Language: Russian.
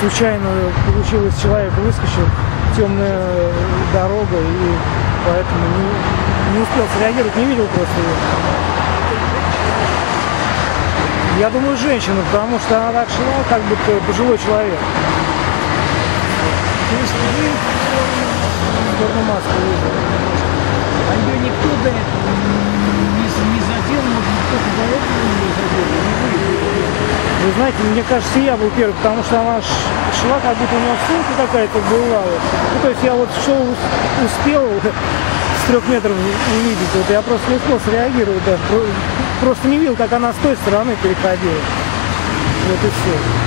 случайно получилось, человек выскочил, темная дорога, и поэтому не успел среагировать, не видел просто ее. Я думаю, женщина, потому что она так шла, как будто пожилой человек. То есть вы В сторону Москвы. а ее никто до этого не задел, может, кто-то до этого не задел, не вы. Вы знаете, мне кажется, я был первый, потому что она шла, как будто у нее сумка какая-то была. Ну, то есть я вот что успел с 3 метров увидеть, вот я просто не успел среагировать, да. Просто не видел, как она с той стороны переходила. Вот и все.